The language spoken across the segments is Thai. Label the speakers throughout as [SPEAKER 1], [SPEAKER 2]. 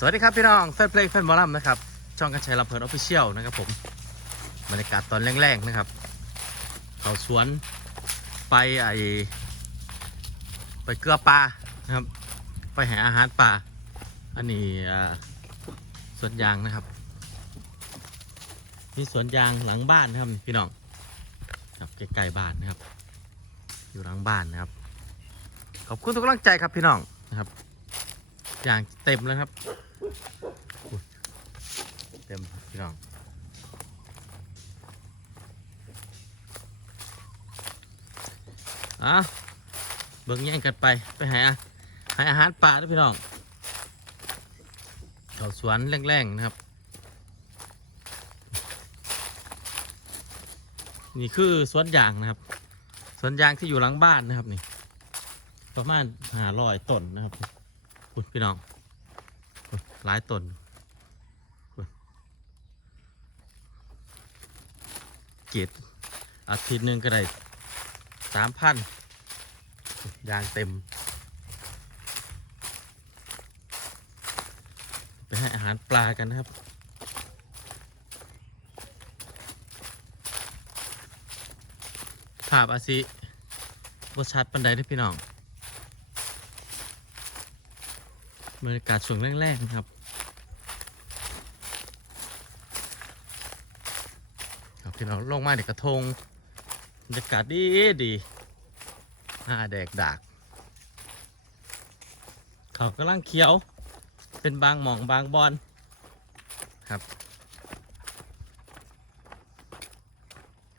[SPEAKER 1] สวัสดีครับพี่น้องแฟนเพลงแฟนบอลลัมนะครับช่องกันชัยลำเพลินออฟฟิเชียลนะครับผมบรรยากาศตอนแรกๆนะครับ เขาสวนไปไอไปเกลือปลานะครับ ไปหาอาหารปลาอันนี้สวนยางนะครับมีสวนยางหลังบ้านนะครับพี่น้องครับใกล้ๆบ้านนะครับ อยู่หลังบ้านนะครับ ขอบคุณทุกกำลังใจครับพี่น้องนะครับอย่างเต็มเลยครับ เต็มพี่น้องอะเบิ่งแย่งกันไปไปหาหาอาหารป่าด้วยพี่น้องเขาสวนแรงๆนะครับ นี่คือสวนยางนะครับสวนยางที่อยู่หลังบ้านนะครับนี่ ประมาณหาร้อยต้นนะครับคุณพี่น้อง หลายต้นเกตอาทิตย์หนึ่งก็ได้สามพันยางเต็ม ไปให้อาหารปลากันนะครับ ภาพอาซิบชัดปันไดเด้อพี่น้องบรรยากาศช่วงแรกๆนะครับ ครับ พี่น้องลงมาเด็กกระทงบรรยากาศดีดีหน้าแดกดากเขากำลังเขียว เป็นบางหมองบางบอนครับ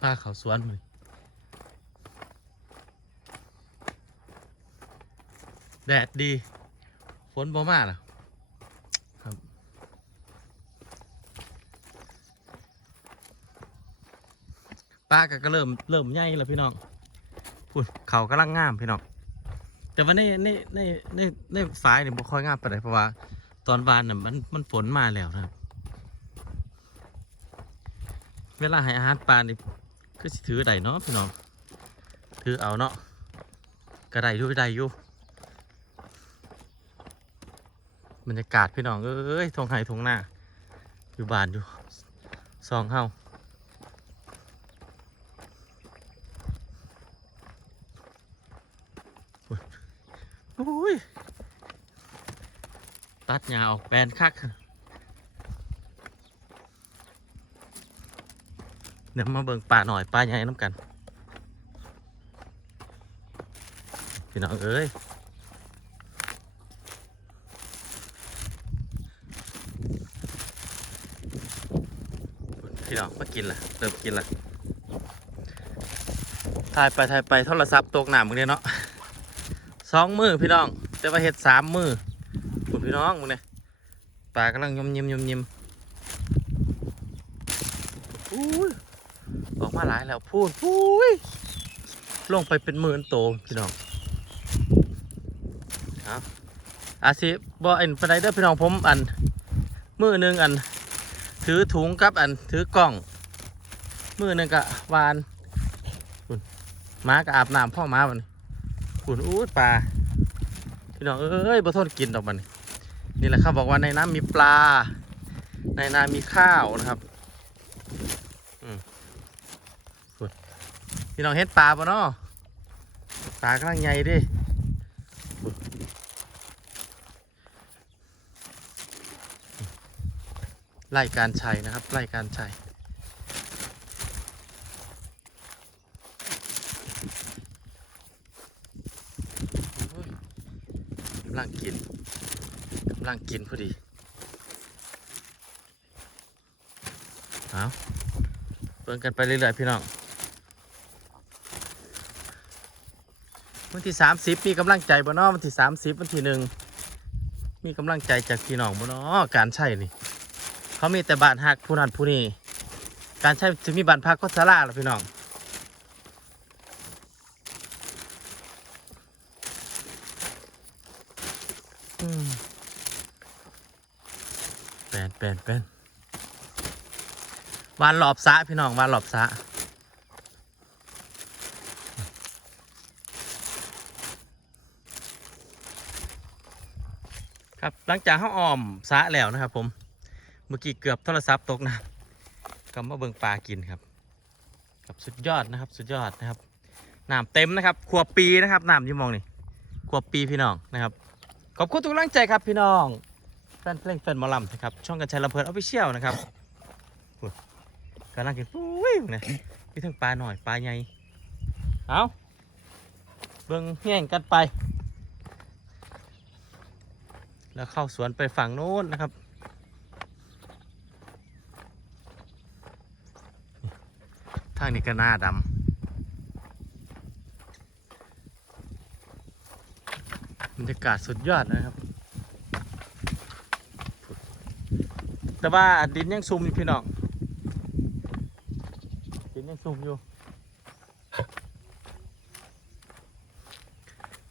[SPEAKER 1] พาเขาสวนเลยแดดดี ฝนบ่มาหรอครับ ป้าก็ก็เริ่มเริ่มใหญ่แล้วพี่น้องพูดเขากำลังงามพี่น้องแต่ว่าในในในในในฝายเนี่ยบ่ค่อยงามปานใดเพราะว่า ตอนบานน่ะมันมันฝนมาแล้วนะครับ เวลาให้อาหารปลานี่คือสิถือได้เนาะพี่น้องถือเอาเนาะก็ได้อยู่ได้อยู่บรรยากาศพี่น้องเอ้ยทงไห้ทงหน้าอยู่บ้านอยู่ซองเฮาอุ๊ยโอ้ย ตัดหญ้าออกแปลนคักเดี๋ยวมาเบิ่งป่าหน่อยป่าใหญ่น้ำกัน พี่น้องเอ้ยพี่น้องมากินละเริ่มกินละถ่ายไปถ่ายไปโทรศัพท์ตกหนามมึงเนี่ยเนาะ สองมือพี่น้อง แต่ว่าเห็ดสามมือคุณพี่น้องมึงเนี่ยปลากำลังยมยิมยมยิมอุ้ยออกมาหลายแล้วพูดอุ้ยลงไปเป็นหมื่นโตพี่น้องเอาอาสิบอเอ็นปานไดเดอร์พี่น้องผมอันมือหนึ่งอัน ถือถุงกับอันถือกล่อง มือหนึ่งกะวานมาก็อาบน้ำพ่อหมาบัน คุณอู้ปลาพี่น้องเอ้ยบ่ทนกินดอกมันนี่แหละครับบอกว่าในน้ำมีปลา ในนามีข้าวนะครับอืพี่น้องเห็นปลาปะเนาะปลากำลังใหญ่ดิไล่การชัยนะครับไล่การชัย โอ้ยกำลังกินกำลังกินพอดีเอาเบิ่งกันไปเรื่อยๆพี่น้องวันที่สามสิบมีกำลังใจบ่เนาะวันที่สามสิบวันที่หนึ่งมีกำลังใจจากพี่น้องบ่เนาะการใช่นี่ เขามีแต่บ้านฮักผู้นั้นผู้นี้การใช้จะมีบ้านพักก็สลาละพี่น้อง แปลนแปลนแปลนวานหลอบสะพี่น้องวานหลอบสะครับหลังจากเขาอ้อมสะแล้วนะครับ ผมเมื่อกี้เกือบโทรศัพท์ตกน้ำก็มาเบิ่งปลากินครับครับสุดยอดนะครับ สุดยอดนะครับน้ำเต็มนะครับขวบปีนะครับน้ำที่มองนี่ขวบปีพี่น้องนะครับ ขอบคุณทุกกำลังใจครับพี่น้องแฟนเพลงแฟนหมอลำนะครับช่องกันชัยลำเพลินออฟฟิเชียลนะครับกำลังกินปุ้ยนะมีทั้งปลาหน่อยปลาใหญ่เอาเบิ่งแย่งกันไป แล้วเข้าสวนไปฝั่งโน้นนะครับทางนี้ก็หน้าดำ บรรยากาศสุดยอดนะครับ แต่ว่าดินยังซุ่มอยู่พี่น้องดินยังซุ่มอยู่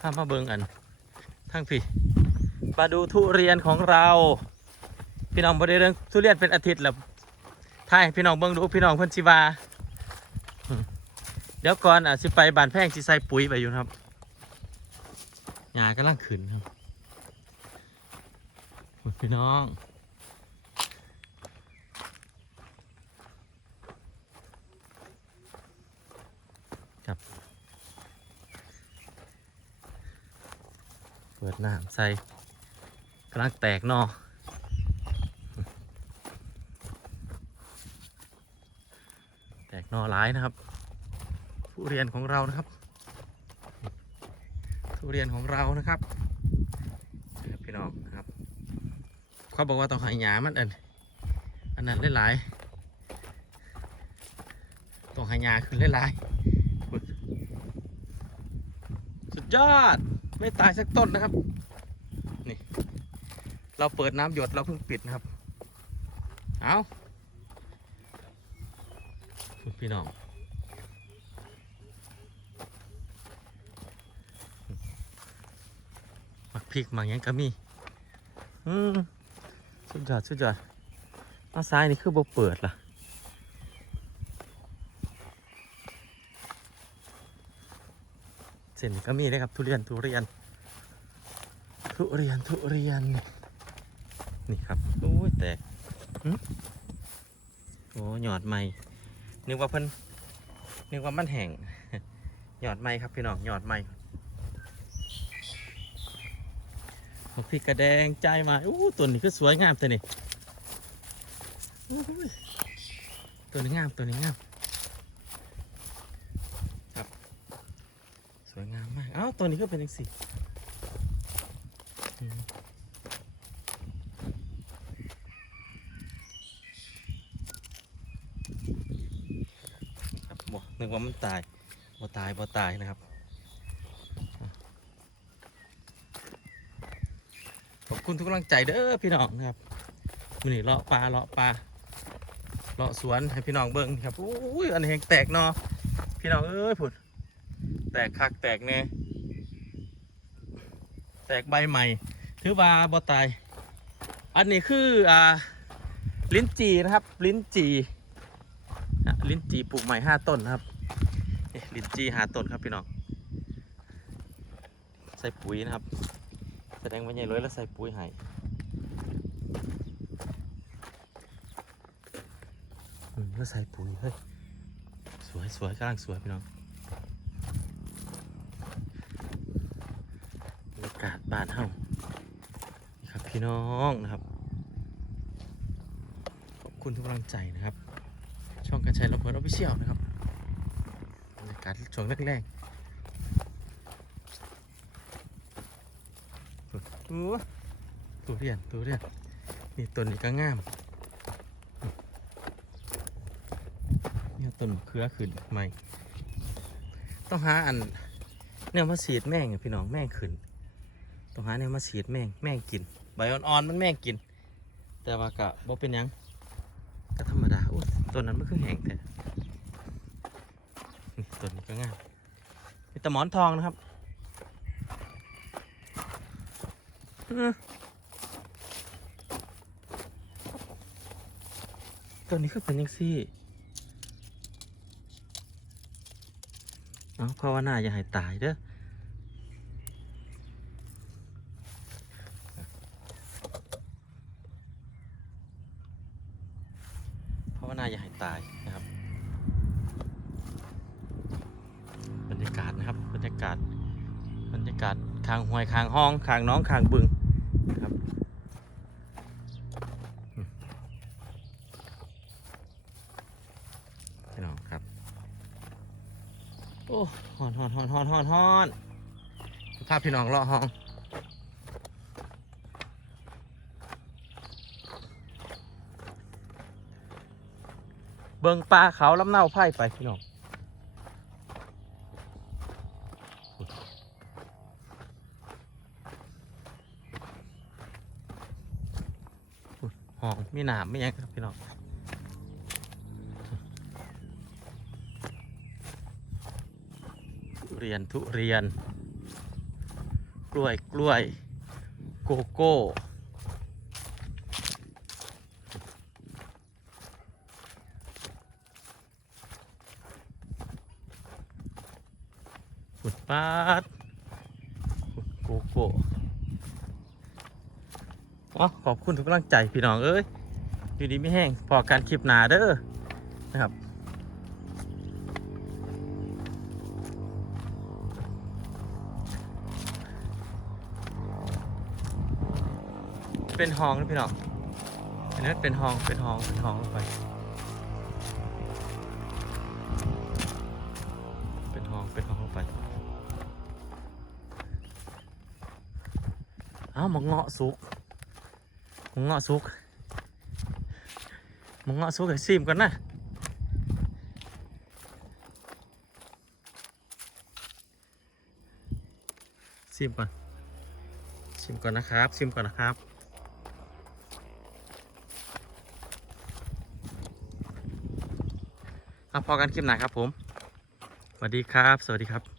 [SPEAKER 1] ถ้ามาเบิงอันทั้งพี่มาดูทุเรียนของเรา พี่น้องบริเรื่องทุเรียนเป็นอาทิตย์แล้วถ่ายให้พี่น้องเบิ่งดูพี่น้องเพิ่นสิวาเดี๋ยวก่อนอะสิไปบานแพงสิใส่ปุ๋ยไปอยู่ครับ หญ้ากำลังขึ้นครับโอ้ยพี่น้องครับเปิดน้ำใส่กำลังแตกนอแตกนอหลายนะครับทุเรียนของเรานะครับ ทุเรียนของเรานะครับ พี่น้องครับ เขาบอกว่าต้องหายามันอันอันนั้นหลายๆต้องหายาขึ้นหลายๆอุ๊ยสุดยอดไม่ตายสักต้นนะครับนี่เราเปิดน้ำหยดเราเพิ่งปิดนะครับ เอาพี่น้อง มัก พริกมักยังก็มีอืมสุดยอดสุดยอดมาซ้ายนี่คือบ่เปิดล่ะเส้นก็มีเลยครับทุเรียนทุเรียน ทุเรียนทุเรียน นี่ครับโอ้ยแตกหึโอ้หยอดไม่นึกว่าเพิ่นนึกว่ามันแห้งหยอดไม้ครับพี่น้องหยอดไม้บัก พริกกระแดงใจมาอู้ตัวนี้คือสวยงามตัวนี้ตัวนี้งามตัวนี้งามครับสวยงามมากอ้าตัวนี้ก็เป็นอีกสิอืมครับบ่นึกว่ามันตายบ่ตายบ่ตายนะครับ ขอบ คุณทุกกำลังใจเด้อพี่น้องนะครับมือนี่เลาะปลาเลาะปลาเลาะสวนให้พี่น้องเบิ่งครับอุ้ยอันนี้แหงแตกเนาะพี่น้องเอ้ยผุดแตกคักแตกแน่แตกใบใหม่ถือว่าบ่ตาย อันนี้คืออ่าลิ้นจีนะครับ ลิ้นจีลิ้นจีปลูกใหม่ห้าต้นครับลิ้นจีห้าต้นครับพี่น้องใส่ปุ๋ยนะครับ แสดงว่าใหญ่ร้อยแล้วใส่ปุ๋ยให้แล้วใส่ปุ๋ยเฮ้ยสวยสวยกำลังสวยพี่น้องบรรยากาศบ้านเฮานี่ครับพี่น้องนะครับ ขอบคุณทุกกำลังใจนะครับ ช่องการใช้ระเบิดออฟฟิเชียลนะครับบรรยากาศช่วงแรกๆ ตัวตัวเรียนตัวเรียนนี่ต้นนี้ก็งามนี่ต้นมะเขือขึ้นใหม่ ต้องหาอันเนี่ยมาสีดแม่งพี่น้องแม่งขึ้นต้องหาเนี่ยมาสีดแม่งแม่งกิน ใบอ่อนๆมันแม่งกิน แต่ว่ากะบ่เป็นยังก็ธรรมดาโอ้ยตัวนั้นมันคือแห้งแต่ตัวนี้ก็ง่ายมีแต่หมอนทองนะครับ ตอตัวนี้ก็เป็นยังซี่เอาภาวนาอย่าให้ตายเด้อาอย่าให้ตายนะครับ บรรยากาศนะครับ บรรยากาศ บรรยากาศคาง ห้องคางน้องคางบึงครับอืมพี่น้องครับ โอ้ฮอนฮอนฮอนฮอนฮอนฮอนภาพพี่น้องเลาะห้องเบิงปลาเขาลำเน่าไพ่ไปพี่น้อง ห้องมีหนามไม่ยังครับพี่น้องทุเรียนทุเรียน กล้วยกล้วย โกโก้ขุดปาดโกโก้ อ๋อขอบคุณทุกกำลังใจพี่น้องเอ้ยอยู่ดีไม่แห้งพอการคลิปหนาเด้อนะครับเป็นห้องนะพี่น้องอันนี้เป็นห้อง เป็นห้อง เป็นห้องลงไป เป็นห้อง เป็นห้องลงไป เอ้ามาเงาะสุก เงาะซุกมึงเงาะซุกให้ซิมก่อนนะซิมก่อนซิมก่อนนะครับซิมก่อนนะครับเอาพอกันคลิปหนาครับผม สวัสดีครับ สวัสดีครับ